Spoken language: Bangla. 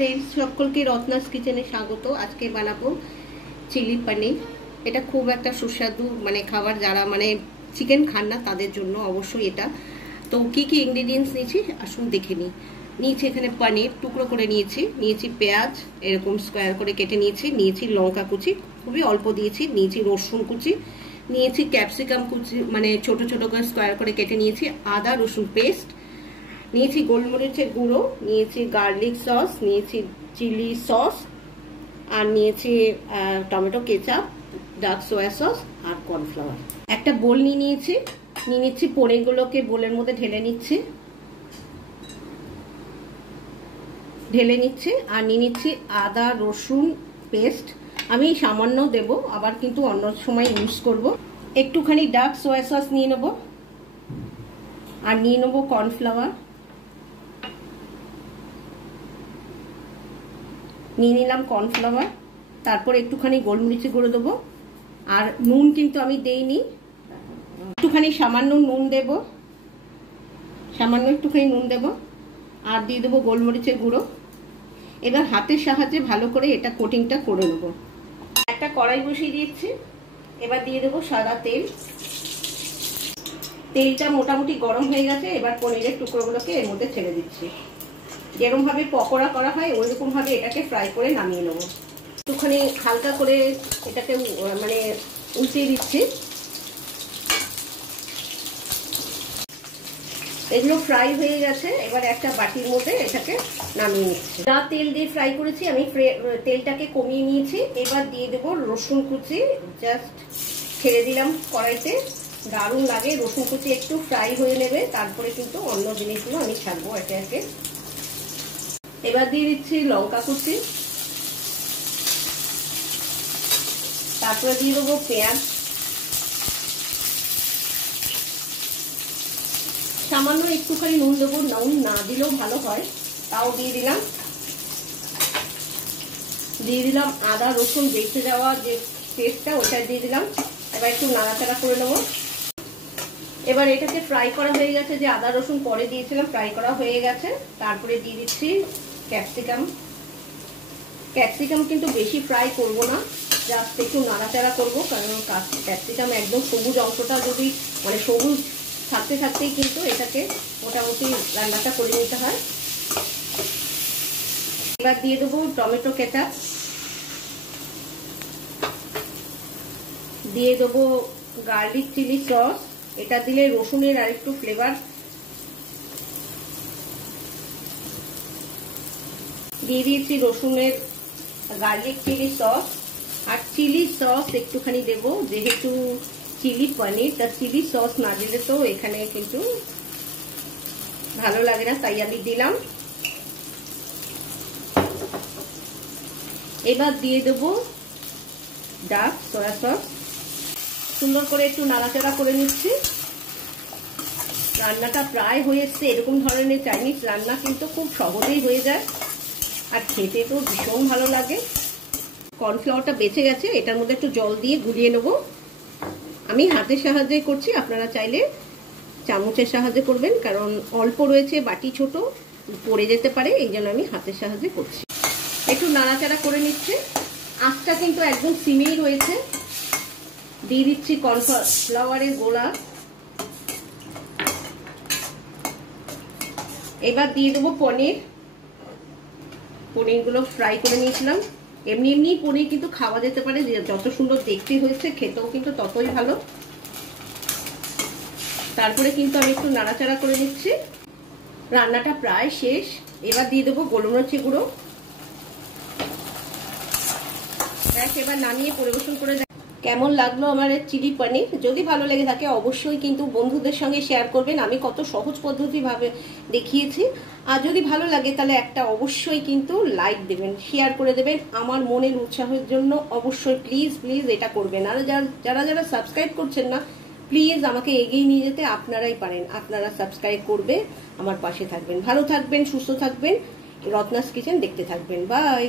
ফ্রেন্ডস, সকলকে রত্নাস কিচেনে স্বাগত। আজকে বানাবো চিলি পনির। এটা খুব একটা সুস্বাদু খাবার, যারা চিকেন খান না তাদের জন্য অবশ্যই এটা। তো কি কি ইনগ্রেডিয়েন্টস নিয়েছি আসুন দেখে নিই। নিয়েছি এখানে পনির টুকরো করে নিয়েছি পেঁয়াজ এরকম স্কোয়ার করে কেটে নিয়েছি লঙ্কা কুচি খুবই অল্প নিয়েছি রসুন কুচি, নিয়েছি ক্যাপসিকাম কুচি ছোট ছোট করে স্কোয়ার করে কেটে নিয়েছি, আদা রসুন পেস্ট নিয়েছি, গোলমরিচের গুঁড়ো নিয়েছি, গার্লিক সস নিয়েছি, চিলি সস আর নিয়েছি tomato ketchup, dark soya sauce আর কর্নফ্লাওয়ার। একটা বোল নিয়ে নিচ্ছি পনিরগুলোকে বোলের মধ্যে ঢেলে নিচ্ছে আর নিয়ে নিচ্ছি আদা রসুন পেস্ট। আমি সামান্য দেব, আবার কিন্তু অন্য সময় ইউজ করব। একটুখানি ডার্ক সোয়া সস নিয়ে নেব আর নিয়ে নেব কর্নফ্লাওয়ার, নিয়ে নিলাম কর্নফ্লাওয়ার। তারপর একটুখানি গোলমরিচের গুঁড়ো দেবো আর নুন কিন্তু আমি দেইনি, একটুখানি সামান্য নুন দেব, একটুখানি নুন দেব আর দিয়ে দেবো গোলমরিচের গুঁড়ো। এবার হাতের সাহায্যে ভালো করে এটা কোটিংটা করে নেব। একটা কড়াই বসিয়ে দিচ্ছি, এবার দিয়ে দেবো সাদা তেল। তেলটা মোটামুটি গরম হয়ে গেছে, এবার পনিরের টুকরোগুলোকে এর মধ্যে ছেড়ে দিচ্ছি। যেরকম ভাবে পকোড়া করা হয় ওইরকম ভাবে এটাকে ফ্রাই করে নামিয়ে নেবো। একটুখানি হালকা করে এটাকে উল্টিয়ে দিচ্ছি। এগুলো ফ্রাই হয়ে গেছে, এবার একটা বাটির মধ্যে এটাকে নামিয়ে নিচ্ছি। যা তেল দিয়ে ফ্রাই করেছি আমি তেলটাকে কমিয়ে নিয়েছি। এবার দিয়ে দেবো রসুন কুচি, জাস্ট ছেড়ে দিলাম কড়াইতে, দারুণ লাগে। রসুন কুচি একটু ফ্রাই হয়ে নেবে, তারপরে কিন্তু অন্য জিনিসগুলো আমি ছাড়বো একে একে। এবার দিয়ে দিচ্ছি লঙ্কা কুচি, তারপরে দিয়ে দেবো পেঁয়াজ, সামান্য একটুখানি নুন দেবো, নুন না দিলেও ভালো হয়, তাও দিয়ে দিলাম আদা রসুন বেঁচে যাওয়া যে পেস্টটা ওটা দিয়ে দিলাম। এবার একটু নাড়াচাড়া করে নেবো। এবার এটাকে ফ্রাই করা হয়ে গেছে, যে আদা রসুন পরে দিয়েছিলাম ফ্রাই করা হয়ে গেছে। তারপরে দিয়ে দিচ্ছি ক্যাপসিকাম কিন্তু বেশি ফ্রাই করব না, জাস্ট একটু নাড়াচাড়া করবো, কারণ ক্যাপসিকাম একদম সবুজ অংশটা যদি সবুজ থাকতেই কিন্তু এটাকে মোটামুটি রান্নাটা করে নিতে হয়। এবার দিয়ে দেবো টমেটো কেচাপ, দিয়ে দেবো গার্লিক চিলি সস, এটা দিলে রসুনের আরেকটু ফ্লেভার, দিয়ে দিয়েছি রসুনের গার্লিক চিলি সস আর চিলি সস একটুখানি দেব, যেহেতু চিলি পনির তা চিলি সস না দিলে তো এখানে কিন্তু ভালো লাগে না, তাই আমি দিলাম। এবার দিয়ে দেব ডার্ক সোয়া সস, সুন্দর করে একটু নাড়াচাড়া করে নিচ্ছি। রান্নাটা প্রায় হয়ে এসছে। এরকম ধরনের চাইনিজ রান্না কিন্তু খুব সহজেই হয়ে যায় আর খেতে তো ভীষণ ভালো লাগে। কর্নফ্লাওয়ারটা বেঁচে গেছে, এটার মধ্যে একটু জল দিয়ে গুলিয়ে নেব। আমি হাতের সাহায্যে করছি, আপনারা চাইলে চামচের সাহায্যে করবেন, কারণ অল্প রয়েছে, বাটি ছোট, পড়ে যেতে পারে, এই জন্য আমি হাতের সাহায্যে করছি। একটু নাড়াচাড়া করে নিচ্ছে, আঁচটা কিন্তু একদম সিমেই রয়েছে। দিয়ে দিচ্ছি কর্নফ্লাওয়ারের গোলা, এবার দিয়ে দেবো পনিরগুলো ফ্রাই করে নিয়েছিলাম। এমনি পনির কিন্তু খাওয়া যেতে পারে, যত সুন্দর দেখতে হয়েছে খেতেও কিন্তু ততই ভালো। তারপরে কিন্তু আমি একটু নাড়াচাড়া করে নিচ্ছি। রান্নাটা প্রায় শেষ, এবার দিয়ে দেবো গোলমরিচের গুঁড়ো। এবার নামিয়ে পরিবেশন করে কেমন লাগলো আমার চিলি পনির। যদি ভালো লেগে থাকে অবশ্যই কিন্তু বন্ধুদের সঙ্গে শেয়ার করবেন, আমি কত সহজ পদ্ধতি ভাবে দেখিয়েছি। আর যদি ভালো লাগে তাহলে একটা অবশ্যই কিন্তু লাইক দেবেন, শেয়ার করে দেবেন, আমার মনের উৎসাহের জন্য অবশ্যই প্লিজ এটা করবেন। আর যারা সাবস্ক্রাইব করছেন না, প্লিজ আমাকে এগিয়ে নিয়ে যেতে আপনারাই পারেন। আপনারা সাবস্ক্রাইব করবে, আমার পাশে থাকবেন, ভালো থাকবেন, সুস্থ থাকবেন, রত্নাস কিচেন দেখতে থাকবেন। বাই।